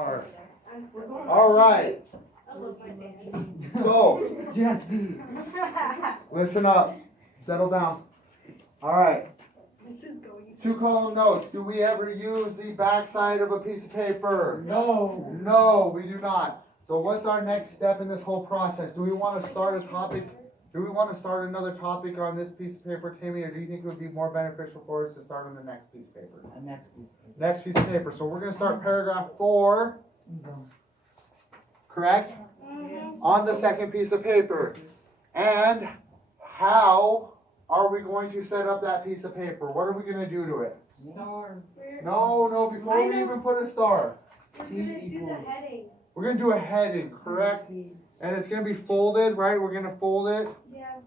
are. All right. So, Jesse. listen up. Settle down. All right. Two column notes. Do we ever use the backside of a piece of paper? No. No, we do not. So what's our next step in this whole process? Do we want to start a topic? Do we want to start another topic on this piece of paper, Timmy, or do you think it would be more beneficial for us to start on the next piece of paper? Next piece of paper. So we're going to start paragraph 4. Correct? On the second piece of paper. And how are we going to set up that piece of paper? What are we going to do to it? Star. No, before we even put a star. We're gonna do the heading. We're going to do a heading, correct? And it's going to be folded, right? We're going to fold it. Yeah.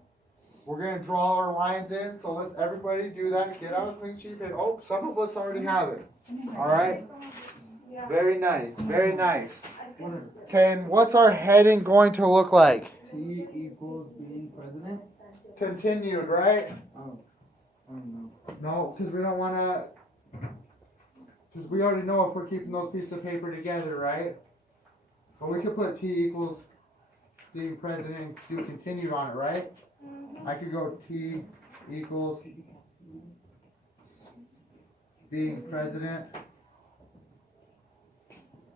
We're going to draw our lines in. So let's everybody do that. Get out a clean sheet of paper. Oh, some of us already have it. All right? Yeah. Very nice. Very nice. Okay, and what's our heading going to look like? T equals being president? Continued, right? Oh. I don't know. No, because we don't want to, because we already know if we're keeping those pieces of paper together, right? But we could put T equals being president, do continued on it, right? I could go T equals being president.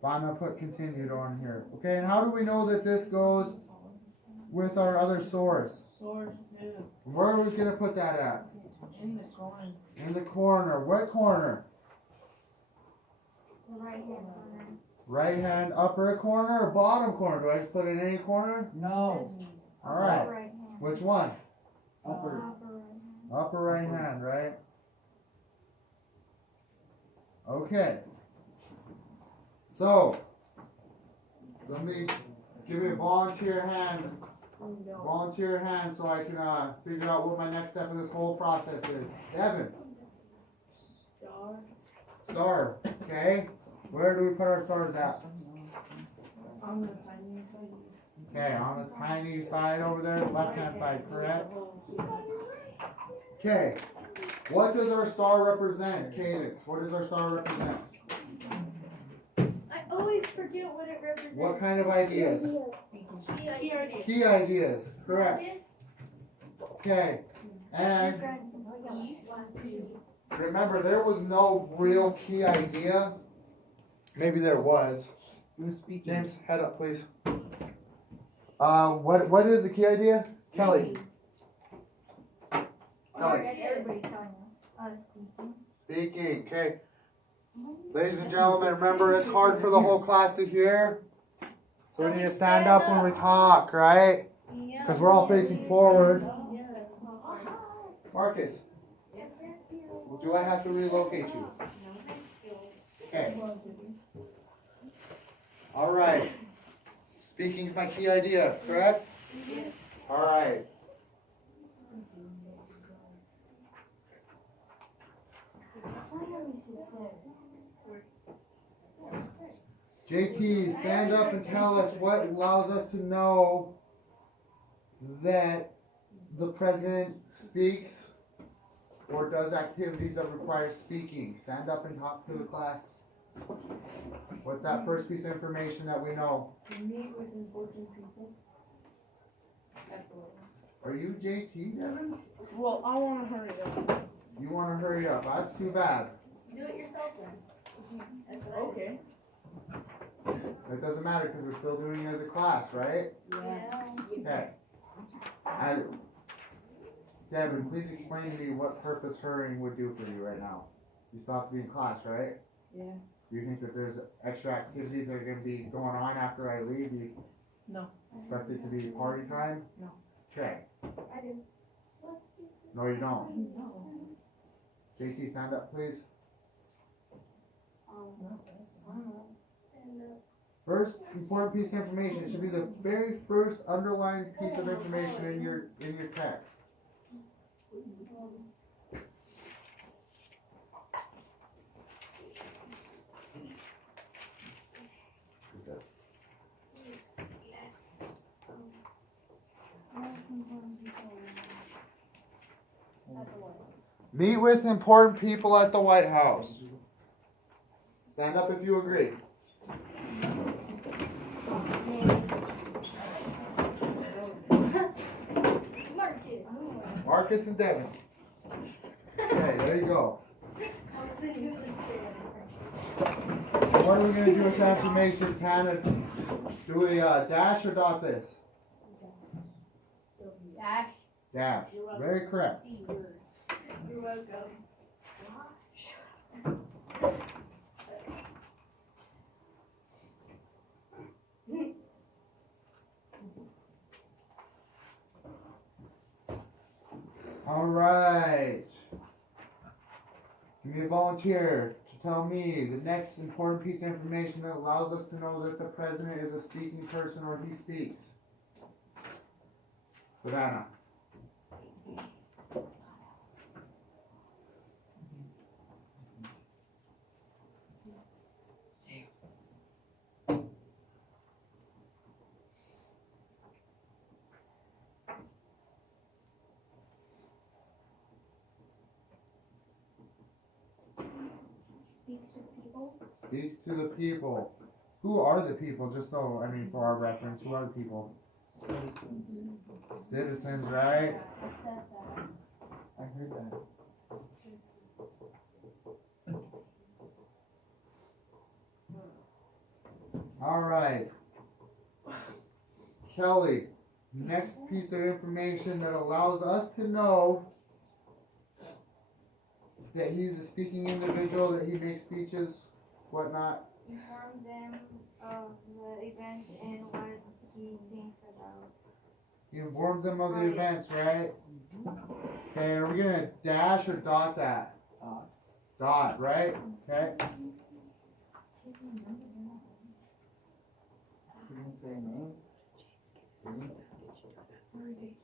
But I'm going to put continued on here. Okay, and how do we know that this goes with our other source? Source two. Where are we going to put that at? In the corner. In the corner. What corner? Right hand corner. Right hand upper corner or bottom corner? Do I just put it in any corner? No. Alright. Right hand. Which one? Upper. Upper right hand, right? Okay. So, let me give me a volunteer hand. Volunteer hand so I can figure out what my next step in this whole process is. Devin. Star. Okay. Where do we put our stars at? On the tiny side. Okay, on the tiny side over there, left hand side, correct? Okay. What does our star represent? Cadence. What does our star represent? I always forget what it represents. What kind of ideas? Key idea. Key ideas. Correct. Okay. And remember, there was no real key idea. Maybe there was. Who's speaking? James, head up, please. What is the key idea? Kelly. Kelly. Everybody's telling us speaking. Speaking. Okay. Ladies and gentlemen, remember it's hard for the whole class to hear. So we need to stand up when we talk, right? Because we're all facing forward. Marcus, do I have to relocate you? Okay. All right. Speaking's my key idea, correct? All right. JT, stand up and tell us what allows us to know that the president speaks or does activities that require speaking. Stand up and talk to the class. What's that first piece of information that we know? Meet with important people. Are you JT, Devin? Well, I want to hurry up. You want to hurry up. That's too bad. Do it yourself then. That's what I do. Okay. It doesn't matter because we're still doing it as a class, right? Yeah. Okay. Devin, please explain to me what purpose hurrying would do for you right now. You still have to be in class, right? Yeah. Do you think that there's extra activities that are going to be going on after I leave? Do you No. expect it to be party time? No. Okay. I do. No, you don't. No. JT, stand up, please. Stand up. First important piece of information. It should be the very first underlined piece of information in your text. Meet with important people at the White House. Stand up if you agree. Marcus and Devin. Okay, there you go. What are we gonna do with that information, Hannah? Do we dash or dot this? Dash. Dash. Very correct. You're welcome. All right. Give me a volunteer to tell me the next important piece of information that allows us to know that the president is a speaking person or he speaks. Savannah. Speaks to people. Speaks to the people. Who are the people? Just so, I mean, for our reference, who are the people? Citizens, right? I said that. I heard that. All right. Kelly, next piece of information that allows us to know that he's a speaking individual, that he makes speeches, whatnot. Inform them of the events and what he thinks about. He informs them of the Right. events, right? Okay, are we gonna dash or dot that? Dot. Dot, right? Okay. You didn't say a name? Really?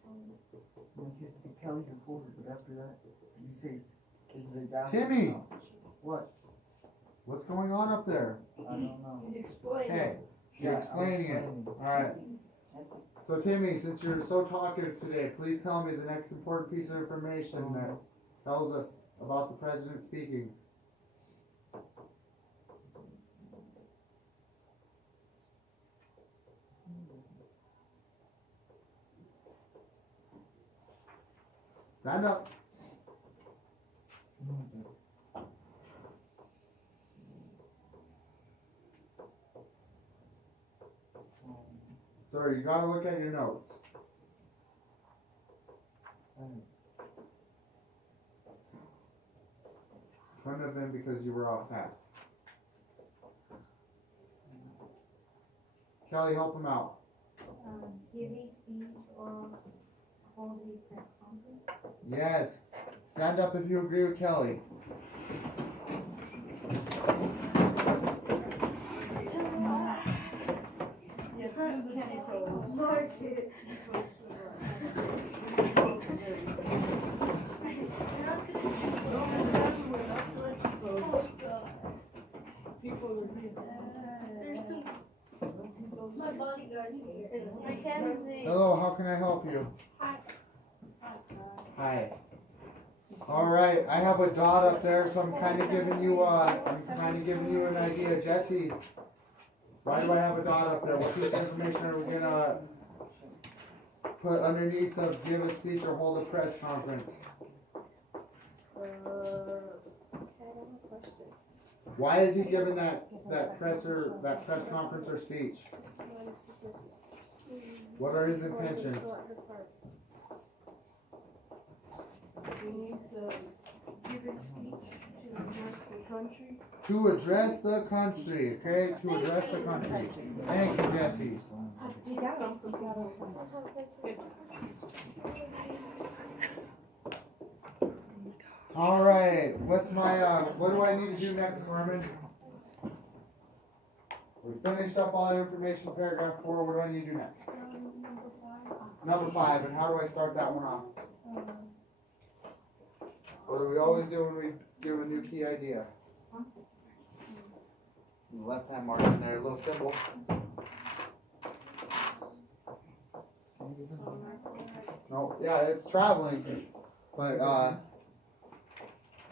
No, he's Kelly before, but after that, you say is it down? Timmy! No. What? What's going on up there? I don't know. He's explaining. Hey, you're Yeah, I'm explaining it. explaining. Alright. So Timmy, since you're so talkative today, please tell me the next important piece of information that tells us about the president speaking. Stand up. Sir, you gotta look at your notes. Couldn't have been because you were off task. Kelly, help him out. Give a speech or hold a press conference. Yes. Stand up if you agree with Kelly. Yes, do the T-pose. Market. There's some. My bodyguard here. It's Mackenzie. Hello, how can I help you? Hi. Hi. Alright, I have a dot up there, so I'm kinda giving you an idea. Jesse, why do I have a dot up there? What piece of information are we gonna put underneath of give a speech or hold a press conference? Why is he giving that press conference or speech? What are his intentions? He needs to give a speech to address the country. To address the country, okay? To address the country. Thank you, Jesse. You got something. Alright, what do I need to do next, Norman? We finished up all the information, paragraph 4, what do I need to do next? Number 5, and how do I start that one off? What do we always do when we give a new key idea? Left hand mark in there, a little symbol. No, yeah, it's traveling, but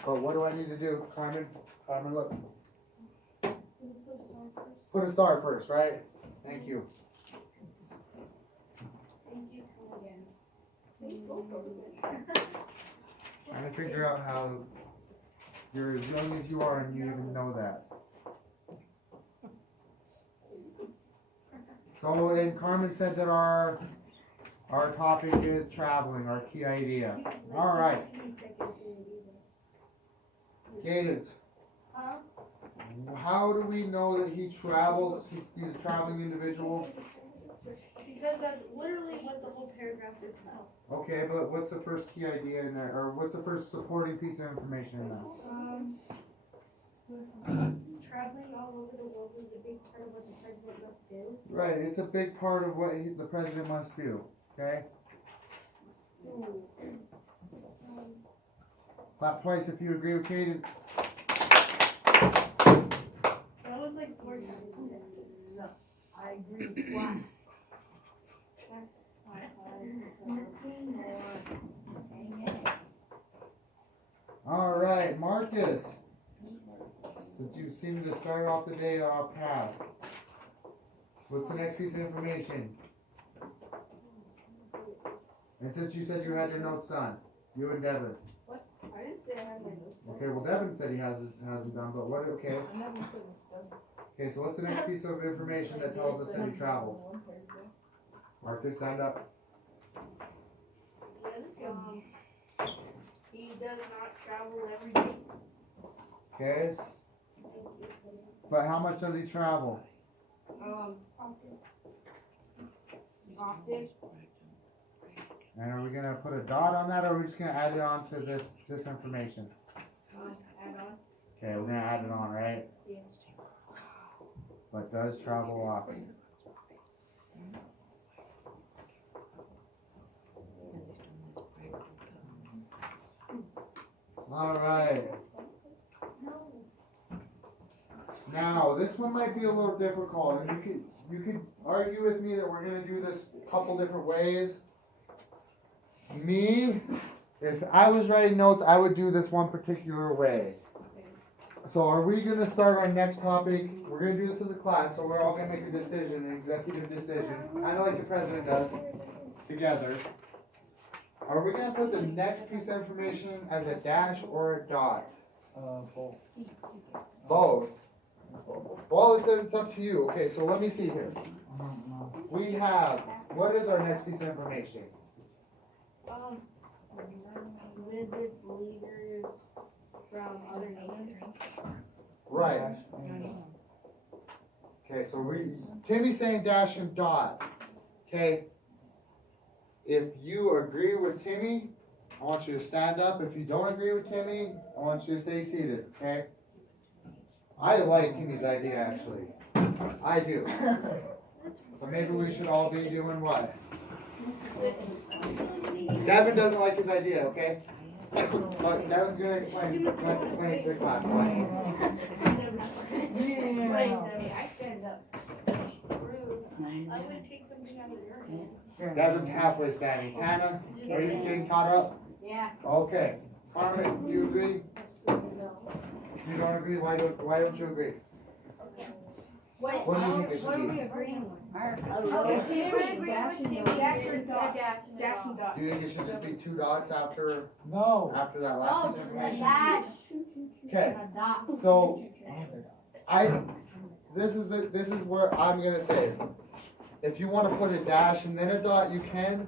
what do I need to do, Carmen? Carmen, look. Put a star first, right? Thank you. Thank you again. Trying to figure out how you're as young as you are and you even know that. So, and Carmen said that our topic is traveling, our key idea. All right, Cadence. Huh? How do we know that he travels? He's a traveling individual. Because that's literally what the whole paragraph is about. Okay, but what's the first key idea in there, or what's the first supporting piece of information in that? Traveling all over the world is a big part of what the president must do. Right, it's a big part of what the president must do. Okay, clap twice if you agree with Cadence. That was like 4 times. No, I agree with what? All right, Marcus. Since you seem to start off the day off task, what's the next piece of information? And since you said you had your notes done, you and Devin. I didn't say I had my notes. Okay, well Devin said he hasn't done, but what? Okay. I never said it's done. Okay, so what's the next piece of information that tells us that he travels? Marcus, stand up. He does not travel every day. Okay, but how much does he travel? Often. And are we gonna put a dot on that, or are we just gonna add it on to this information? Add on. Okay, we're gonna add it on, right? Yes. But does travel often. All right. Now, this one might be a little difficult, and you could argue with me that we're gonna do this a couple different ways. Me, if I was writing notes, I would do this one particular way. So are we gonna start our next topic? We're gonna do this as a class, so we're all gonna make a decision, an executive decision, kinda like the president does, together. Are we gonna put the next piece of information as a dash or a dot? Both. Both. Well, it's up to you. Okay, so let me see here. We have, what is our next piece of information? Visits leaders from other nations. Right. Okay, so Timmy's saying dash and dot. Okay. If you agree with Timmy, I want you to stand up. If you don't agree with Timmy, I want you to stay seated, okay? I like Timmy's idea, actually. I do. So maybe we should all be doing what? Devin doesn't like his idea, okay? But Devin's gonna explain it to the class. I stand up. I would take something out of your hands. Devin's halfway standing. Hannah, are you getting caught up? Yeah. Okay. Carmen, do you agree? You don't agree? Why don't you agree? What What do you think it should be? agreeing with? Okay, so you would agree with Timmy, dash and dot. Dash and dot. Do you think it should just be 2 dots after No. that last piece of information? dash. Okay. A dot. So this is where I'm gonna say, if you want to put a dash and then a dot, you can.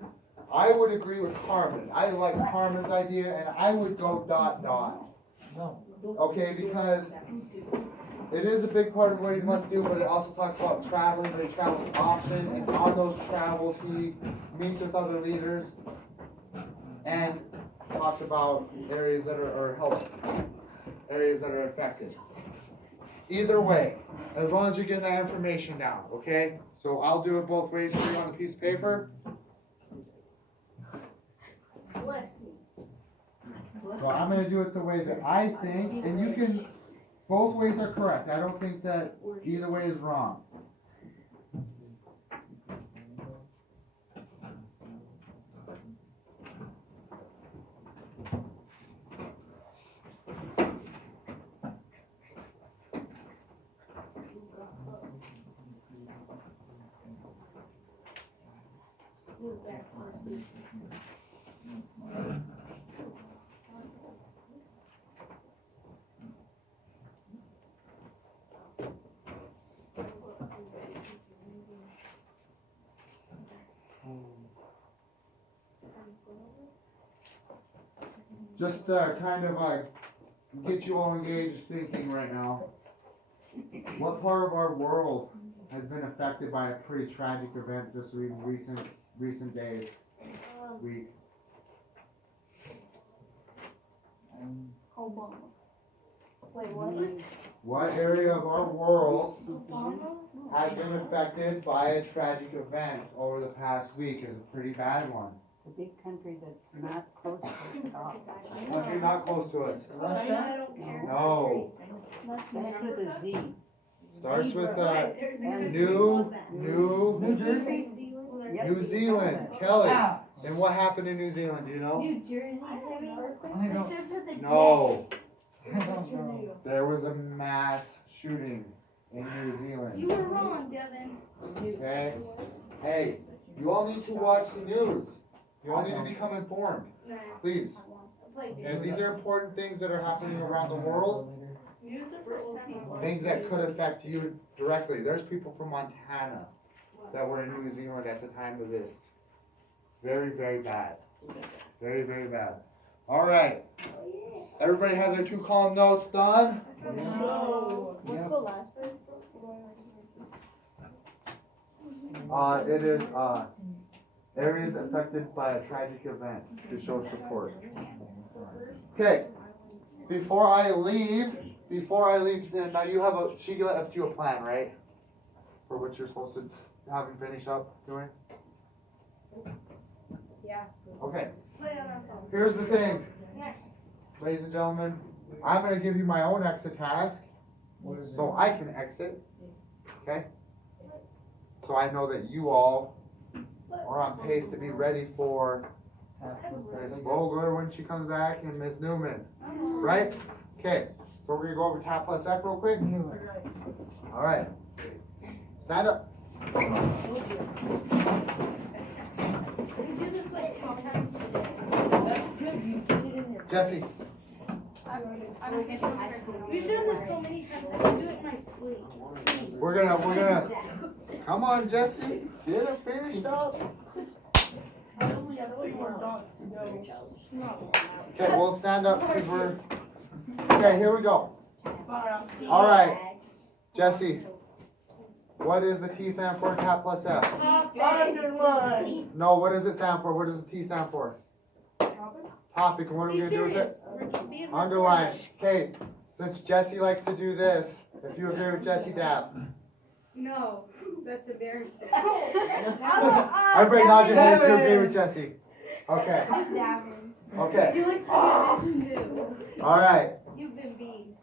I would agree with Carmen. I like Carmen's idea, and I would go dot dot. No. Okay, because it is a big part of what he must do, but it also talks about traveling, but he travels often, and on those travels he meets with other leaders and talks about areas that are, or helps areas that are affected. Either way, as long as you're getting that information down, okay? So I'll do it both ways for you on a piece of paper. Bless me. So I'm gonna do it the way that I think, and you can, both ways are correct. I don't think that either way is wrong. Just kind of get you all engaged thinking right now. What part of our world has been affected by a pretty tragic event just in recent days, week? Obama. Wait, what? What area of our world Obama? has been affected by a tragic event over the past week? Is a pretty bad one. It's a big country that's not close to us at all. Country not close to us. I don't care. No. Starts with a Z. Starts with There's a New Jersey? Yep. New Zealand. Kelly. And what happened in New Zealand? Do you know? New Jersey, Timmy? It starts with a J. No. There was a mass shooting in New Zealand. You were wrong, Devin. Okay? Hey, you all need to watch the news. You all need to become informed. Please. And these are important things that are happening around the world. News are for old people. Things that could affect you directly. There's people from Montana that were in New Zealand at the time of this. Very, very bad. Very, very bad. All right. Everybody has their 2 column notes done? No. What's the last one? It is areas affected by a tragic event to show support. Okay. Before I leave, now you have she left you a plan, right? For what you're supposed to have and finish up doing? Yeah. Okay. Play on our phone. Here's the thing, ladies and gentlemen. I'm going to give you my own exit task so I can exit. Okay? So I know that you all are on pace to be ready for Miss Vogler when she comes back and Miss Newman. Right? Okay. So we're going to go over TAP plus F real quick. All right. Stand up. We do this like 10 times today. That's good. You did it in your. Jesse. We've done this so many times. I can do it in my sleep. We're gonna come on, Jesse. Get it finished up. Probably otherwise more dogs to go. Okay, we'll stand up because we're. Okay, here we go. All right, Jesse. What does the T stand for? TAP plus F. Underline. No, what does it stand for? What does the T stand for? Topic. And what are we Be gonna do with serious. it? Be Underline. Okay, since Jesse likes to do this, if you agree with Jesse, dab. No, that's embarrassing. Everybody nod your head if you agree with Jesse. Okay. Okay. He likes to do this too. All right. You've been beat.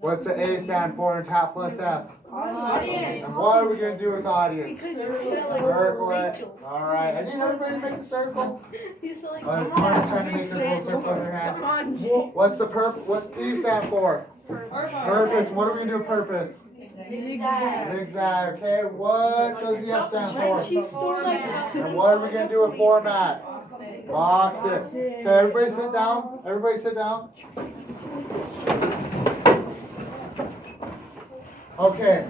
What's the A stand for in TAP plus F? Audience. And what are we gonna do with the audience? Because you're still like Circle it. Rachel. All right. I need everybody to make a circle. He's like, Marty's trying to make a little circle with their hands. Come on, Jake. What's P stand for? Purpose. What are we gonna do with purpose? Zigzag. Zigzag. Okay. What does the F stand She's for? still like, And what are we gonna do with format? Boxes. Okay. Everybody sit down. Everybody sit down. Okay.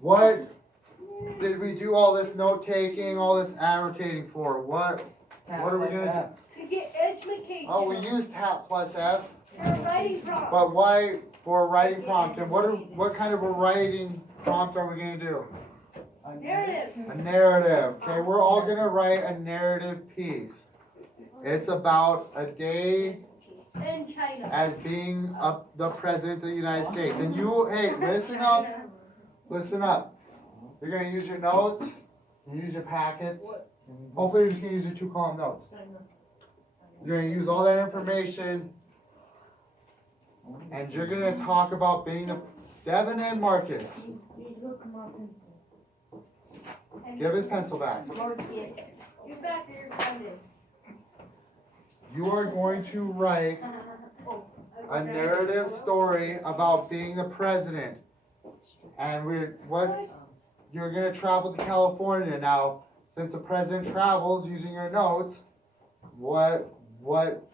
What did we do all this note taking, all this annotating for? What are we gonna do? to get education. Oh, we used TAP plus F, For a writing prompt. but why for a writing prompt? And what kind of a writing prompt are we gonna do? Narrative. A narrative. Okay, we're all gonna write a narrative piece. It's about a day In China. as being the president of the United States. And you, hey, listen up. Listen up. You're gonna use your notes, and use your packets. Hopefully you're just gonna use your 2 column notes. You're gonna use all that information, and you're gonna talk about being a Devin and Marcus. Give his pencil back. Get back or you're funded. You are going to write a narrative story about being a president. And you're gonna travel to California now. since the president travels using your notes, what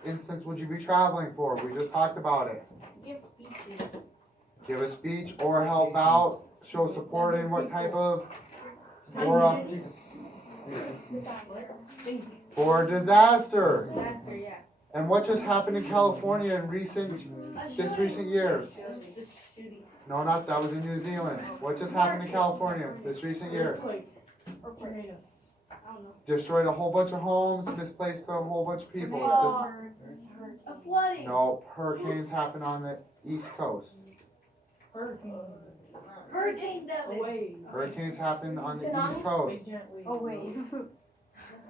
instance would you be traveling for? We just talked about it. Give speeches. Give a speech or help out, show support in what type of, or for disaster. Disaster, yeah. And what just happened in California in recent years? No, not, that was in New Zealand. What just happened in California this recent year? Or tornado. I don't know. Destroyed a whole bunch of homes, misplaced a whole bunch of people. A flooding. No, hurricanes happen on the East Coast. Hurricane Devin. Hurricanes happen on the East Coast. Oh, wait.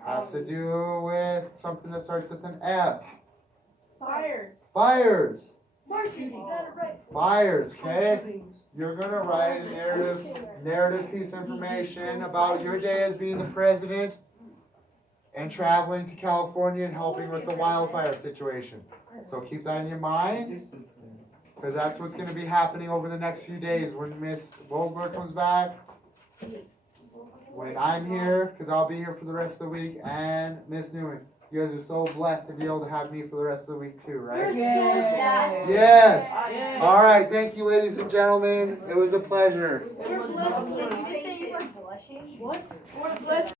Has to do with something that starts with an F. Fire. Fires. Marches, you got it right. Fires, okay? You're gonna write a narrative piece of information about your day as being the president and traveling to California and helping with the wildfire situation. So keep that in your mind, because that's what's gonna be happening over the next few days when Miss Vogler comes back, when I'm here, because I'll be here for the rest of the week, and Miss Newman. You guys are so blessed to be able to have me for the rest of the week too, right? Yes. Yes. All right. Thank you, ladies and gentlemen. It was a pleasure. We're blessed. Did you just say you were blushing? What? We're blessed.